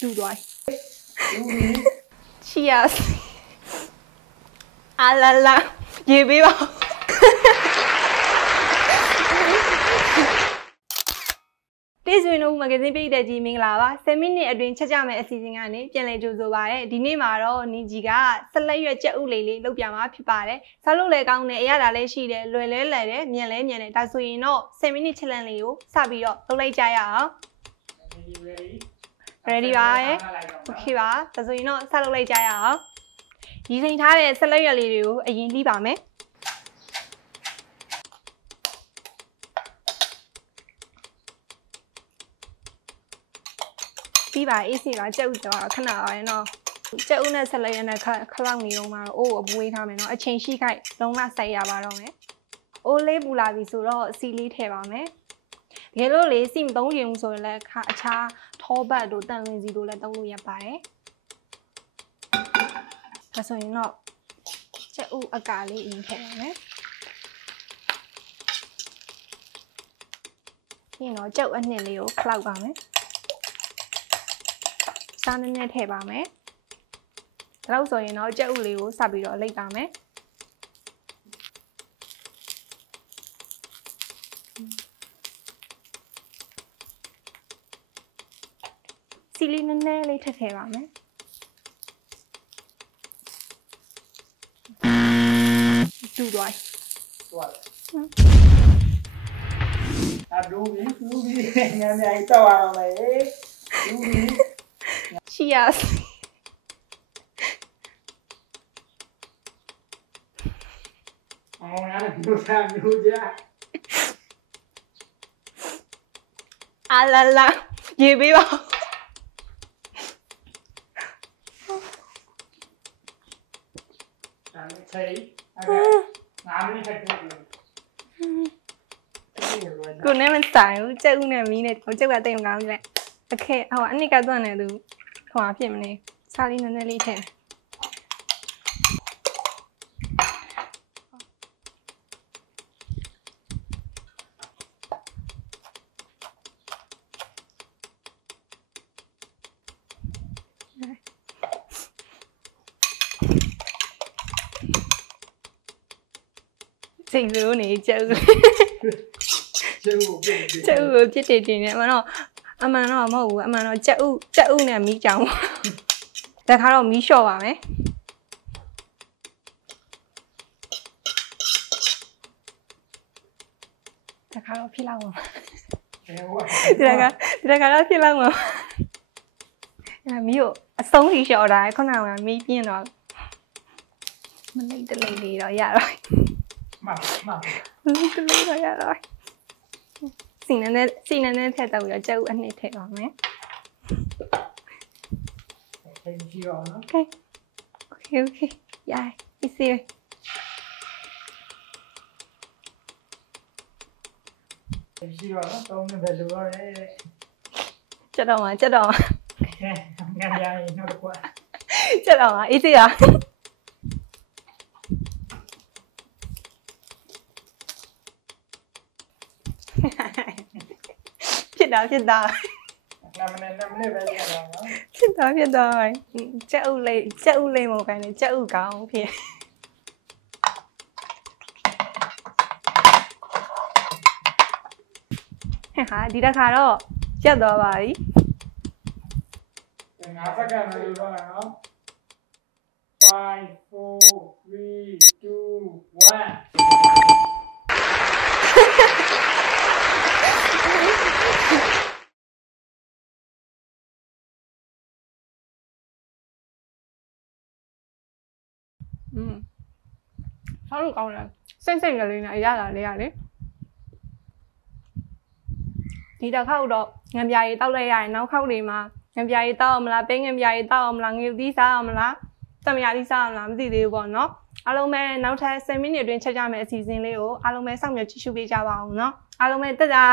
တူသွားCheers အာလာလာရေပေးပါတေးဆွေတို့မဂ္ဂဇင်းပိတ်တဲ့ကြီးမင်္ဂလာပါ10မိနစ်အတွင်းချက်ကြမယ်အစီအစဉ်ကနေပြန်လည်ကြိုဆိုပါရစေဒီနေ့မှာတော့နီဂျီကဆက်လက်ရွက်ကြက်ဥလေးလေးလုပ်ပြမှာဖြစ်ပါတယ်စားလို့လည်းကောင်းတယ်အရသာလည်းရှိတယ်လွယ်လဲလွယ်တယ်မြန်လဲမြန်တယ်ဒါဆိုရင်တော့10မိနစ် challenge လေးကိုစပြီးတော့လုပ်လိုက်ကြရအောင် ready ပါရ okay ပါဒါဆိုရင်တော့စလုပ်လိုက်ကြရအောင်ဒီစိန်ထားတဲ့ဆက်လက်ရွက်လေးတွေကိုအရင်လှီးပါမယ်ပြီးပါအေးစီပါကြက်ဥတော့ခဏပါရင်တော့ကြက်ဥနဲ့ဆက်လက်ရနဲ့ခလောက်နေတော့မှာအိုးအပွေးထားမယ်နော်အချိန်ရှိခိုက်လုံးဝစိုက်ရပါတော့မယ်အိုးလေးပူလာပြီဆိုတော့စီလေးထည့်ပါမယ်တကယ်လို့လေစီမသုံးရင်ဆိုရင်လည်းအခြားထောပတ်တို့တန်လွင်စီတို့လည်းသုံးလို့ရပါတယ်ဒါဆိုရင်တော့ကြက်ဥအကာလေးအရင်ထည့်ပါမယ်ပြီးတော့ကြက်ဥအနှစ်လေးကိုခလောက်ပါမယ်စားနည်းနည်းထည့်ပါမယ်ဒါလို့ဆိုရင်တော့ကြက်ဥလေးကိုစပြီးတော့လိပ်ပါမယ်စီလီနည်းနည်းလေးထည့်ပါမယ်တူသွားလူပြီးညံ့ညံ့တောက်အောင်လေလူပြီး Cheers အောင်ရတယ်လူသားမျိုးကြအာလာလာရေပေးပါကိုနဲ့မဆိုင်ဘူးကြက်ဥနဲ့မီးနဲ့ကြက်ကတိတ်မကောင်းဘူးလေအခဲဟိုအနစ်ကတော့နေသူဟိုဖြစ်မနေစားလေးနည်းနည်းလေးထည့်စိတ်ဆိုးနေကြက်ဥကြက်ဥကိုပြစ်တင်တင်နေအမှန်တော့မဟုတ်ဘူးအမှန်တော့ကြက်ဥနဲ့မီးကြောင်ဒါခါတော့မီးလျှော့ပါမယ်ဒါခါတော့ဖြစ်လောက်ပါဒီကတော့ဖြစ်လောက်ပါမီးကိုအဆုံးထိလျှော့တာခုနကမီးပြင်းတော့မလိမ့်တလိမ့်လေးတော့ရတော့မလိမ့်တလိမ့်တော့ရတော့စီနည်းထည့်တော့ပြီးတော့ကြက်ဥအနှစ်ထည့်ပါမယ်Okay. Yeah, easy. ရှိတော့တော့မပဲလိုရဲချက်တော့မှာငါရရင်တော့ကွာချက်တော့မှာ easy อ่ะဖြစ်တာနမနဲ့ပဲရတော့နော်ဖြစ်တော့ကြက်ဥလေးမဟုတ်ဘဲနဲ့ကြက်ဥကောင်းဖြစ်ဟာဒီတစ်ခါတော့ရက်သွားပါပြီငါစက္ကန့်လေးတော့နော်5 4 3 2 စားလို့ကောင်းတယ်စိတ်ကလေးနဲ့အရသာလေးရလေဒီတစ်ခေါက်တော့ငံပြာရီတောက်လိုက်ရရင်နောက်ခေါက်တွေမှာငံပြာရီတောက်အောင်မလားပိန်းငံပြာရီတောက်အောင်မလားငရုတ်သီးစားအောင်မလားတမယာသီးစားအောင်မလားမသိသေးဘူးပေါ့နော်အားလုံးပဲနောက်ထပ်10မိနစ်အတွင်းချက်ကြမယ်အစီအစဉ်လေးကိုအားလုံးပဲစောင့်မျှော်ကြည့်ရှုပေးကြပါအောင်နော်အားလုံးပဲတက်တာ